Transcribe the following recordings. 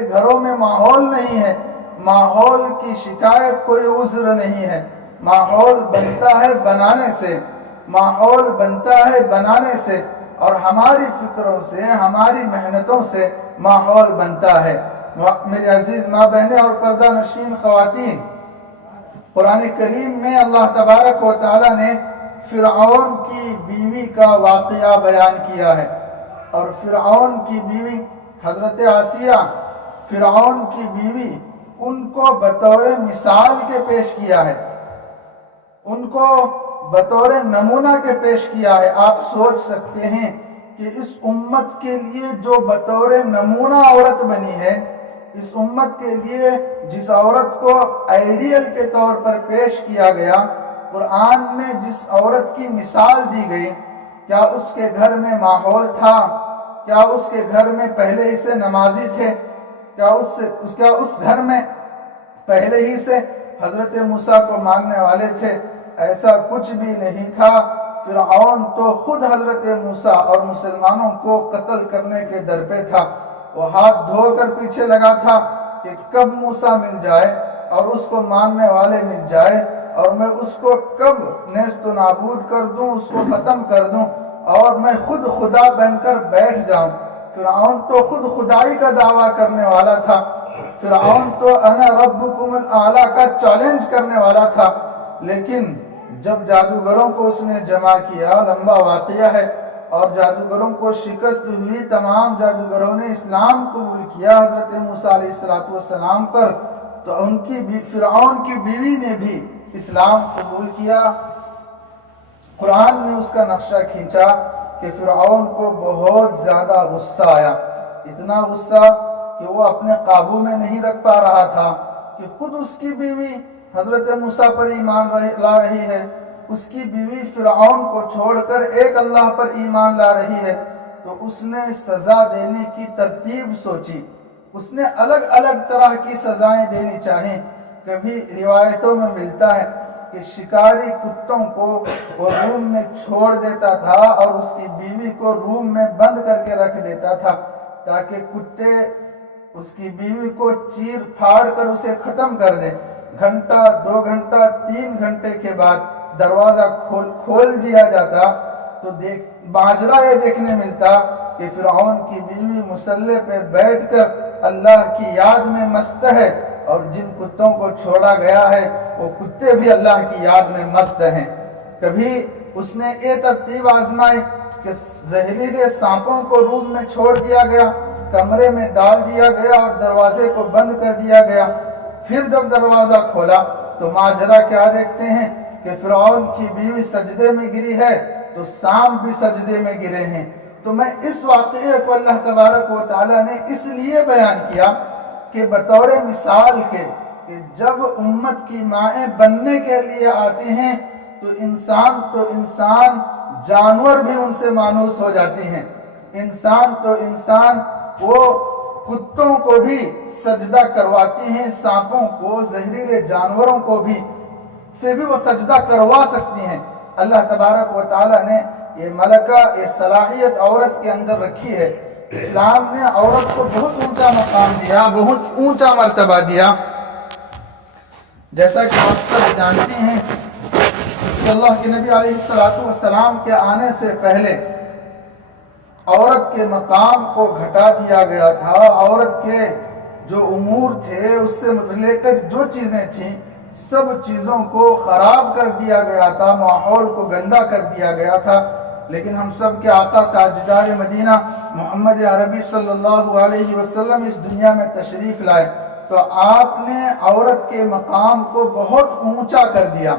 گھروں میں ماحول نہیں ہے، ماحول کی شکایت کوئی عذر نہیں ہے۔ ماحول بنتا ہے بنانے سے، ماحول بنتا ہے بنانے سے، اور ہماری فکروں سے، ہماری محنتوں سے ماحول بنتا ہے۔ میرے عزیز ماں بہنیں اور پردہ نشین خواتین، قرآن کریم میں اللہ تبارک و تعالی نے فرعون کی بیوی کا واقعہ بیان کیا ہے، اور فرعون کی بیوی حضرت آسیہ، فرعون کی بیوی، ان کو بطور مثال کے پیش کیا ہے، ان کو بطور نمونہ کے پیش کیا ہے۔ آپ سوچ سکتے ہیں کہ اس امت کے لیے جو بطور نمونہ عورت بنی ہے، اس امت کے لیے جس عورت کو آئیڈیل کے طور پر پیش کیا گیا، قرآن میں جس عورت کی مثال دی گئی، کیا اس کے گھر میں ماحول تھا؟ کیا اس کے گھر میں پہلے ہی سے نمازی تھے؟ کیا اس گھر میں پہلے ہی سے حضرت موسیٰ کو ماننے والے تھے؟ ایسا کچھ بھی نہیں تھا۔ فرعون تو خود حضرت موسیٰ اور مسلمانوں کو قتل کرنے کے در پہ تھا۔ وہ ہاتھ دھو کر پیچھے لگا تھا کہ کب موسیٰ مل جائے اور اس کو ماننے والے مل جائے، اور میں اس کو کب نیست و نابود کر دوں، اس کو ختم کر دوں، اور میں خود خدا بن کر بیٹھ جاؤں۔ فرعون تو خود خدائی کا دعویٰ کرنے والا تھا، فرعون تو انا ربکم الاعلیٰ کا چیلنج کرنے والا تھا۔ لیکن جب جادوگروں کو اس نے جمع کیا، لمبا واقعہ ہے، اور جادوگروں کو شکست ہوئی، تمام جادوگروں نے اسلام قبول کیا حضرت موسیٰ علیہ السلام پر، تو ان کی فرعون کی بیوی نے بھی اسلام قبول کیا۔ قرآن نے اس کا نقشہ کھینچا کہ فرعون کو بہت زیادہ غصہ آیا، اتنا غصہ کہ وہ اپنے قابو میں نہیں رکھ پا رہا تھا کہ خود اس کی بیوی حضرت موسیٰ پر ایمان لا رہی ہے، اس کی بیوی فرعون کو چھوڑ کر ایک اللہ پر ایمان لا رہی ہے۔ تو اس نے سزا دینے کی ترتیب سوچی، اس نے الگ الگ طرح کی سزائیں دینی چاہیں۔ کبھی روایتوں میں ملتا ہے کہ شکاری کتوں کو وہ روم میں چھوڑ دیتا تھا اور اس کی بیوی کو روم میں بند کر کے رکھ دیتا تھا، تاکہ کتے اس کی بیوی کو چیر پھاڑ کر اسے ختم کر دیں۔ گھنٹہ، 2 گھنٹہ، 3 گھنٹے کے بعد دروازہ کھول دیا جاتا تو ماجرا یہ دیکھنے ملتا کہ فرعون کی بیوی مسلح پہ بیٹھ کر اللہ کی یاد میں مست ہے، اور جن کتوں کو چھوڑا گیا ہے وہ کتے بھی اللہ کی یاد میں مست ہیں۔ کبھی اس نے یہ ترتیب آزمائی کہ زہریلے سانپوں کو روم میں چھوڑ دیا گیا، کمرے میں ڈال دیا گیا اور دروازے کو بند کر دیا گیا۔ پھر جب دروازہ کھولا تو ماجرا کیا دیکھتے ہیں کہ فرعون کی بیوی سجدے میں گری ہے تو سانپ بھی سجدے میں گرے ہیں۔ تو میں اس واقعے کو اللہ تبارک و تعالیٰ نے اس لیے بیان کیا کہ بطور مثال کے کہ جب امت کی مائیں بننے کے لیے آتے ہیں تو انسان جانور بھی ان سے مانوس ہو جاتی ہیں۔ انسان وہ کتوں کو بھی سجدہ کرواتی ہیں، سانپوں کو، زہریلے جانوروں کو بھی وہ سجدہ کروا سکتی ہیں۔ اللہ تبارک و تعالیٰ نے یہ ملکہ، یہ صلاحیت عورت کے اندر رکھی ہے۔ اسلام نے عورت کو بہت اونچا مقام دیا، بہت اونچا مرتبہ دیا۔ جیسا کہ آپ سب جانتے ہیں کہ اللہ کے نبی علیہ السلام کے آنے سے پہلے عورت کے مقام کو گھٹا دیا گیا تھا۔ عورت کے جو امور تھے، اس سے ریلیٹڈ جو چیزیں تھیں، سب چیزوں کو خراب کر دیا گیا تھا، ماحول کو گندا کر دیا گیا تھا۔ لیکن ہم سب کے آقا تاجدار مدینہ محمد عربی صلی اللہ علیہ وسلم اس دنیا میں تشریف لائے تو آپ نے عورت کے مقام کو بہت اونچا کر دیا۔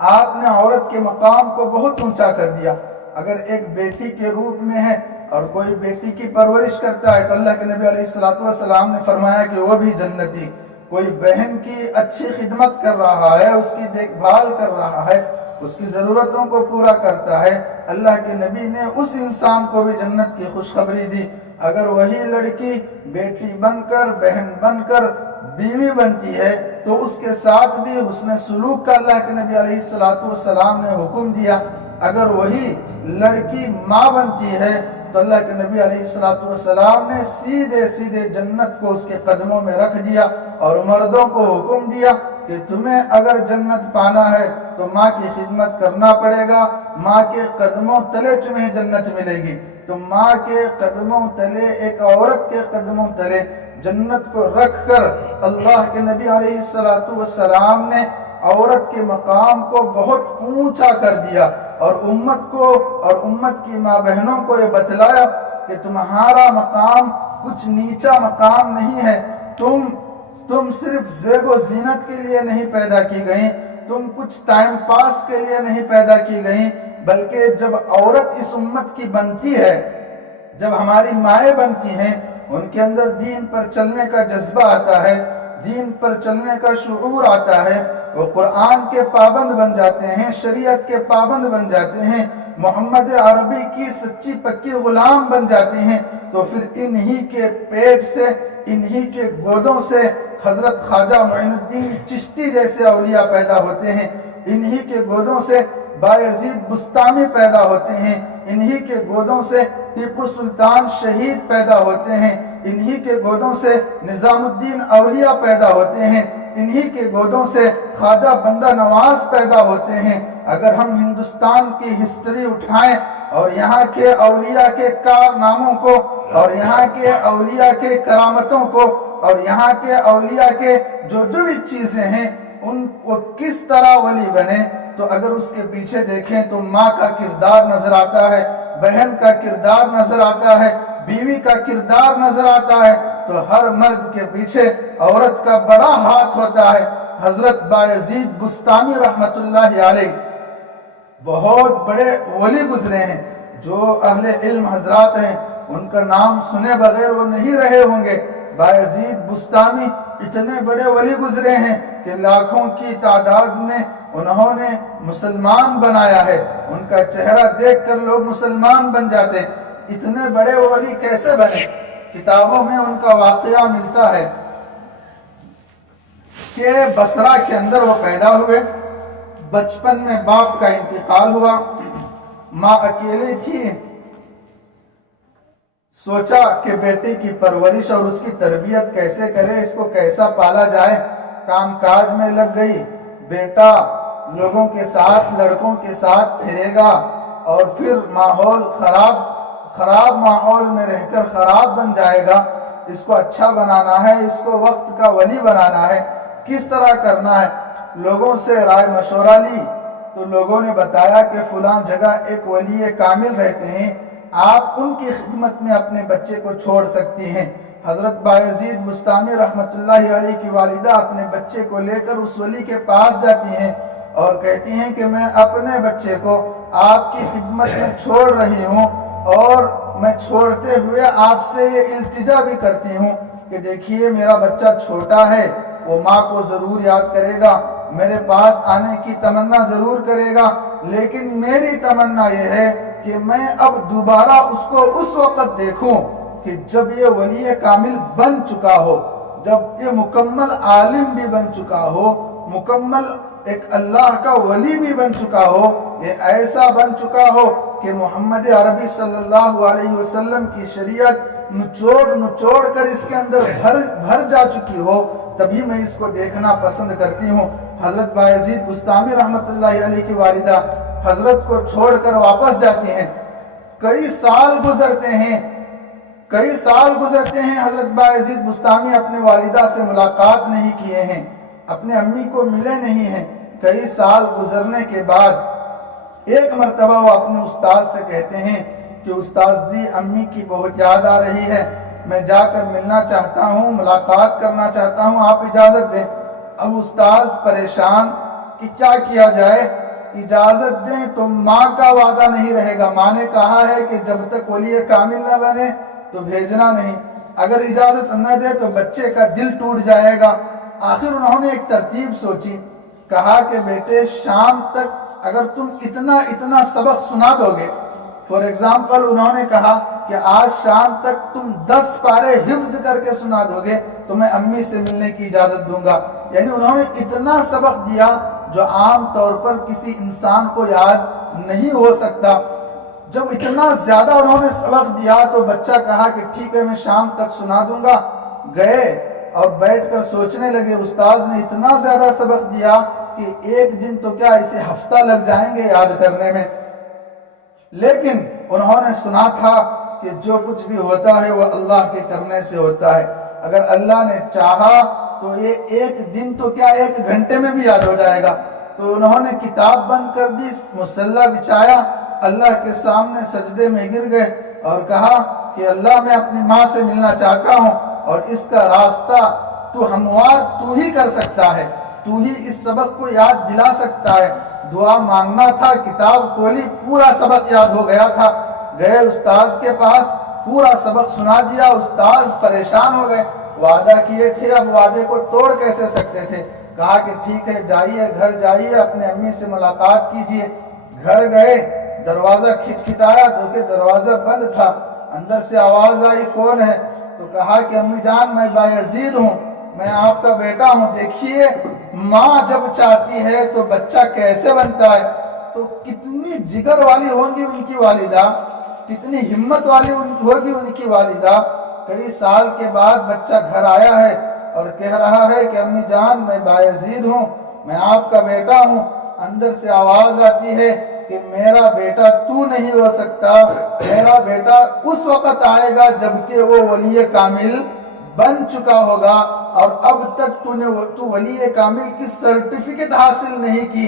آپ نے عورت کے مقام کو بہت اونچا کر دیا۔ اگر ایک بیٹی کے روپ میں ہے اور کوئی بیٹی کی پرورش کرتا ہے تو اللہ کے نبی علیہ السلام نے فرمایا کہ وہ بھی جنتی۔ کوئی بہن کی اچھی خدمت کر رہا ہے، اس کی دیکھ بھال کر رہا ہے، اس کی ضرورتوں کو پورا کرتا ہے، اللہ کے نبی نے اس انسان کو بھی جنت کی خوشخبری دی۔ اگر وہی لڑکی بیٹی بن کر، بہن بن کر بیوی بنتی ہے تو اس کے ساتھ بھی حسن سلوک کا اللہ کے نبی علیہ السلام نے حکم دیا۔ اگر وہی لڑکی ماں بنتی ہے تو اللہ کے نبی علیہ السلام نے سیدھے سیدھے جنت کو اس کے قدموں میں رکھ دیا اور مردوں کو حکم دیا کہ تمہیں اگر جنت پانا ہے تو ماں کی خدمت کرنا پڑے گا، ماں کے قدموں تلے تمہیں جنت ملے گی۔ تو ماں کے قدموں تلے، ایک عورت کے قدموں تلے جنت کو رکھ کر اللہ کے نبی علیہ السلام نے عورت کے مقام کو بہت اونچا کر دیا اور امت کو اور امت کی ماں بہنوں کو یہ بتلایا کہ تمہارا مقام کچھ نیچا مقام نہیں ہے، تم صرف زیب و زینت کے لیے نہیں پیدا کی گئیں، تم کچھ ٹائم پاس کے لیے نہیں پیدا کی گئیں، بلکہ جب عورت اس امت کی بنتی ہے، جب ہماری مائیں بنتی ہیں، ان کے اندر دین پر چلنے کا جذبہ آتا ہے، دین پر چلنے کا شعور آتا ہے، وہ قرآن کے پابند بن جاتے ہیں، شریعت کے پابند بن جاتے ہیں، محمد عربی کی سچی پکی غلام بن جاتے ہیں، تو پھر انہی کے پیٹ سے، انہی کے گودوں سے حضرت خواجہ معین الدین چشتی جیسے اولیاء پیدا ہوتے ہیں، انہی کے گودوں سے بایزید بستامی پیدا ہوتے ہیں، انہی کے گودوں سے ٹیپو سلطان شہید پیدا ہوتے ہیں، انہی کے گودوں سے نظام الدین اولیاء پیدا ہوتے ہیں، انہی کے گودوں سے خواجہ بندہ نواز پیدا ہوتے ہیں۔ اگر ہم ہندوستان کی ہسٹری اٹھائیں اور یہاں کے اولیاء کے کارناموں کو اور یہاں کے اولیاء کے کرامتوں کو اور یہاں کے اولیاء کے جو بھی چیزیں ہیں ان کو کس طرح ولی بنے، تو اگر اس کے پیچھے دیکھیں تو ماں کا کردار نظر آتا ہے، بہن کا کردار نظر آتا ہے، بیوی کا کردار نظر آتا ہے، تو ہر مرد کے پیچھے عورت کا بڑا ہاتھ ہوتا ہے۔ حضرت بایزید بستامی رحمت اللہ علیہ بہت بڑے ولی گزرے ہیں، جو اہل علم حضرات ہیں ان کا نام سنے بغیر وہ نہیں رہے ہوں گے۔ بایزید بستامی اتنے بڑے ولی گزرے ہیں کہ لاکھوں کی تعداد میں انہوں نے مسلمان بنایا ہے، ان کا چہرہ دیکھ کر لوگ مسلمان بن جاتے۔ اتنے بڑے ولی کیسے بنے؟ کتابوں میں ان کا واقعہ ملتا ہے کہ بصرہ کے اندر وہ پیدا ہوئے، بچپن میں باپ کا انتقال ہوا، ماں اکیلی تھی، سوچا کہ بیٹے کی پرورش اور اس کی تربیت کیسے کرے، اس کو کیسا پالا جائے، کام کاج میں لگ گئی۔ بیٹا لوگوں کے ساتھ، لڑکوں کے ساتھ پھرے گا اور پھر خراب ماحول میں رہ کر خراب بن جائے گا، اس کو اچھا بنانا ہے، اس کو وقت کا ولی بنانا ہے، کس طرح کرنا ہے؟ لوگوں سے رائے مشورہ لی تو لوگوں نے بتایا کہ فلاں جگہ ایک ولی کامل رہتے ہیں، آپ ان کی خدمت میں اپنے بچے کو چھوڑ سکتی ہیں۔ حضرت بایزید بستامی رحمت اللہ علیہ کی والدہ اپنے بچے کو لے کر اس ولی کے پاس جاتی ہیں اور کہتی ہیں کہ میں اپنے بچے کو آپ کی خدمت میں چھوڑ رہی ہوں، اور میں چھوڑتے ہوئے آپ سے یہ التجا بھی کرتی ہوں کہ دیکھیے میرا بچہ چھوٹا ہے، وہ ماں کو ضرور یاد کرے گا، میرے پاس آنے کی تمنا ضرور کرے گا، لیکن میری تمنا یہ ہے کہ میں اب دوبارہ اس کو اس وقت دیکھوں کہ جب یہ ولی کامل بن چکا ہو، جب یہ مکمل عالم بھی بن چکا ہو، مکمل ایک اللہ کا ولی بھی بن چکا ہو، یہ ایسا بن چکا ہو کہ محمد عربی صلی اللہ علیہ وسلم کی شریعت نچوڑ کر اس کے اندر بھر جا چکی ہو، تبھی میں اس کو دیکھنا پسند کرتی ہوں۔ حضرت بایزید بستامی رحمت اللہ علیہ کی والدہ حضرت کو چھوڑ کر واپس جاتی ہیں۔ کئی سال گزرتے ہیں حضرت بایزید بستامی اپنے والدہ سے ملاقات نہیں کیے ہیں، اپنے امی کو ملے نہیں ہیں۔ کئی سال گزرنے کے بعد ایک مرتبہ وہ اپنے استاد سے کہتے ہیں کہ استاد جی امی کی بہت یاد آ رہی ہے، میں جا کر ملنا چاہتا ہوں، ملاقات کرنا چاہتا ہوں، آپ اجازت دیں۔ اب استاد پریشان کہ کیا کیا جائے، اجازت دیں تو ماں کا وعدہ نہیں رہے گا، ماں نے کہا ہے کہ جب تک ولی کامل نہ بنے تو بھیجنا نہیں، اگر اجازت نہ دے تو بچے کا دل ٹوٹ جائے گا۔ آخر انہوں نے ایک ترتیب سوچی، کہا کہ بیٹے شام تک اگر تم اتنا سبق سنا دو گے، فور ایگزامپل انہوں نے کہا کہ آج شام تک تم 10 پارے حفظ کر کے سنا دو گے تو میں امی سے ملنے کی اجازت دوں گا۔ یعنی انہوں نے اتنا سبق دیا جو عام طور پر کسی انسان کو یاد نہیں ہو سکتا۔ جب اتنا زیادہ انہوں نے سبق دیا تو بچہ کہا کہ ٹھیک ہے میں شام تک سنا دوں گا. گئے اور بیٹھ کر سوچنے لگے. استاذ نے اتنا زیادہ سبق دیا کہ ایک دن تو کیا اسے ہفتہ لگ جائیں گے یاد کرنے میں. لیکن انہوں نے سنا تھا کہ جو کچھ بھی ہوتا ہے وہ اللہ کے کرنے سے ہوتا ہے. اگر اللہ نے چاہا تو یہ ایک دن تو کیا ایک گھنٹے میں بھی یاد ہو جائے گا. تو انہوں نے کتاب بند کر دی, مصلی بچھایا, اللہ کے سامنے سجدے میں گر گئے اور کہا کہ اللہ میں اپنی ماں سے ملنا چاہتا ہوں اور اس کا راستہ تو ہموار تو ہی کر سکتا ہے, تو ہی اس سبق کو یاد دلا سکتا ہے. دعا مانگنا تھا, کتاب کھولی, پورا سبق یاد ہو گیا تھا. گئے استاذ کے پاس, پورا سبق سنا دیا. استاذ پریشان ہو گئے, وعدہ کیے تھے اب وعدے کو توڑ کیسے سکتے تھے. کہا کہ ٹھیک ہے جائیے, گھر جائیے, اپنے امی سے ملاقات کیجیے. گھر گئے, دروازہ کھٹکھٹایا تو کہ دروازہ بند تھا. اندر سے آواز آئی کون ہے؟ تو کہا کہ امی جان میں بایزید ہوں, میں آپ کا بیٹا ہوں. دیکھیے ماں جب چاہتی ہے تو بچہ کیسے بنتا ہے. تو کتنی جگر والی ہوں گی ان کی والدہ, کتنی ہمت والی ہوگی ان کی والدہ. کئی سال کے بعد بچہ گھر آیا ہے اور کہہ رہا ہے کہ امی جان میں بایزید ہوں, میں آپ کا بیٹا ہوں. اندر سے آواز آتی ہے کہ میرا بیٹا تو نہیں ہو سکتا, میرا بیٹا اس وقت آئے گا جبکہ وہ ولی کامل بن چکا ہوگا, اور اب تک تو ولی کامل کی سرٹیفکیٹ حاصل نہیں کی.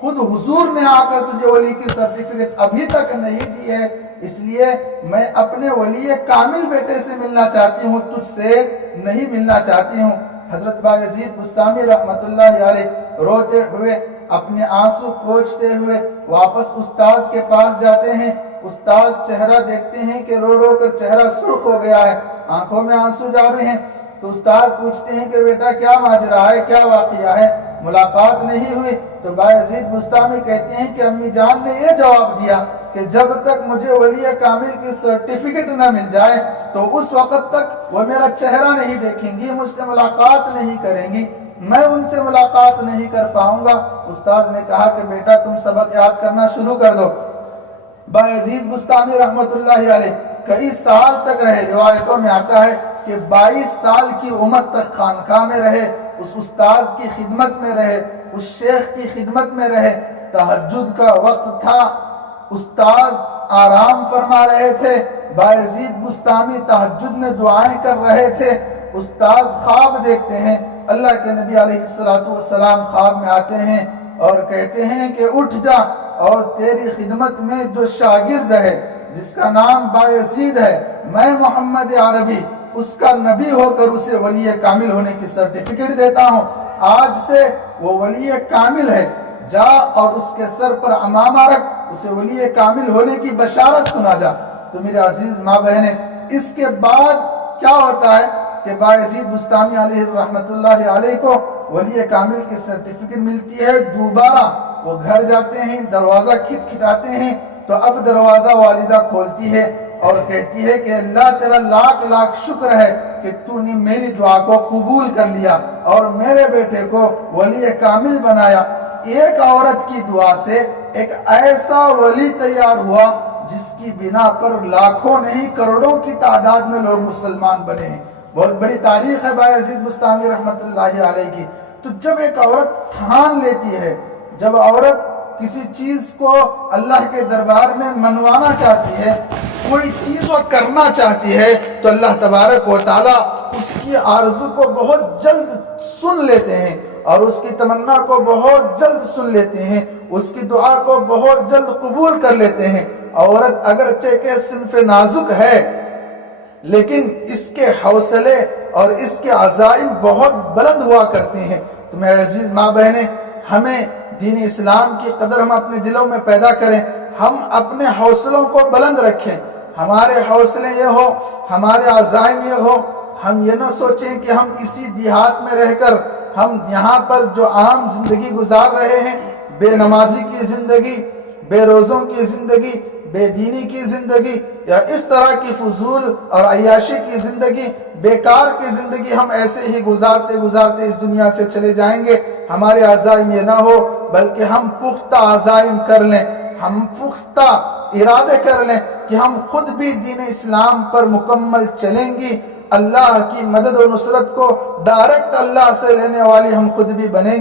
خود حضور نے آ کر تجھے ولی کی سرٹیفکیٹ ابھی تک نہیں دی ہے, اس لیے میں اپنے ولی کامل بیٹے سے ملنا چاہتی ہوں, تجھ سے نہیں ملنا چاہتی ہوں. حضرت بایزید بستامی رحمت اللہ علیہ روتے ہوئے, اپنے آنسو پوچھتے ہوئے واپس استاذ کے پاس جاتے ہیں. استاذ چہرہ دیکھتے ہیں کہ رو رو کر چہرہ سرخ ہو گیا ہے, آنکھوں میں آنسو جا رہے ہیں. تو استاذ پوچھتے ہیں کہ بیٹا کیا ماجرا ہے, کیا واقعہ ہے, ملاقات نہیں ہوئی. تو بایزید بستامی کہتے ہیں کہ امی جان نے یہ جواب دیا کہ جب تک مجھے ولی کامل کی سرٹیفکیٹ نہ مل جائے تو اس وقت تک وہ میرا چہرہ نہیں دیکھیں گی, مجھ سے ملاقات نہیں کریں گی, میں ان سے ملاقات نہیں کر پاؤں گا. استاذ نے کہا کہ بیٹا تم سبق یاد کرنا شروع کر دو. بایزید بستامی رحمت اللہ علیہ کئی سال تک رہے. روایتوں میں آتا ہے کہ 22 سال کی عمر تک خانقاہ میں رہے, اس استاذ کی خدمت میں رہے, اس شیخ کی خدمت میں رہے. تہجد کا وقت تھا, استاذ آرام فرما رہے تھے, بایزید بستامی تہجد میں دعائیں کر رہے تھے. استاذ خواب دیکھتے ہیں, اللہ کے نبی علیہ السلام خواب میں آتے ہیں اور کہتے ہیں کہ اٹھ جا اور تیری خدمت میں جو شاگرد ہے جس کا نام بایزید ہے, میں محمد عربی اس کا نبی ہو کر اسے ولی کامل ہونے کی سرٹیفکیٹ دیتا ہوں. آج سے وہ ولی کامل ہے, جا اور اس کے سر پر عمامہ رکھ, اسے ولی کامل ہونے کی بشارت سنا جا. تو میرے عزیز ماں بہنیں, اس کے بعد کیا ہوتا ہے کہ بایزید بستامی علیہ رحمت اللہ علیہ کو ولی کامل کی سرٹیفکیٹ ملتی ہے. دوبارہ وہ گھر جاتے ہیں, دروازہ کھٹکھٹاتے ہیں تو اب دروازہ والدہ کھولتی ہے اور کہتی ہے کہ اللہ تیرا لاکھ لاکھ شکر ہے کہ تو نے میری دعا کو قبول کر لیا اور میرے بیٹے کو ولی کامل بنایا. ایک عورت کی دعا سے ایک ایسا ولی تیار ہوا جس کی بنا پر لاکھوں نہیں کروڑوں کی تعداد میں لوگ مسلمان بنے ہیں. بہت بڑی تاریخ ہے بایزید بستامی رحمت اللہ علیہ کی. تو جب ایک عورت ٹھان لیتی ہے, جب عورت کسی چیز کو اللہ کے دربار میں منوانا چاہتی ہے, کوئی چیز وہ کرنا چاہتی ہے, تو اللہ تبارک و تعالی اس کی آرزو کو بہت جلد سن لیتے ہیں اور اس کی تمنا کو بہت جلد سن لیتے ہیں, اس کی دعا کو بہت جلد قبول کر لیتے ہیں. عورت اگرچہ کہ صنف نازک ہے لیکن اس کے حوصلے اور اس کے عزائم بہت بلند ہوا کرتے ہیں. تو میرے عزیز ماں بہنیں, ہمیں دین اسلام کی قدر ہم اپنے دلوں میں پیدا کریں, ہم اپنے حوصلوں کو بلند رکھیں. ہمارے حوصلے یہ ہو, ہمارے عزائم یہ ہو, ہم یہ نہ سوچیں کہ ہم اسی دیہات میں رہ کر ہم یہاں پر جو عام زندگی گزار رہے ہیں, بے نمازی کی زندگی, بے روزوں کی زندگی, بے دینی کی زندگی, یا اس طرح کی فضول اور عیاشی کی زندگی, بیکار کی زندگی ہم ایسے ہی گزارتے گزارتے اس دنیا سے چلے جائیں گے. ہمارے عزائم یہ نہ ہو بلکہ ہم پختہ عزائم کر لیں, ہم پختہ ارادے کر لیں کہ ہم خود بھی دین اسلام پر مکمل چلیں گی، اللہ کی مدد و نصرت کو ڈائریکٹ اللہ سے لینے والی ہم خود بھی بنیں گے۔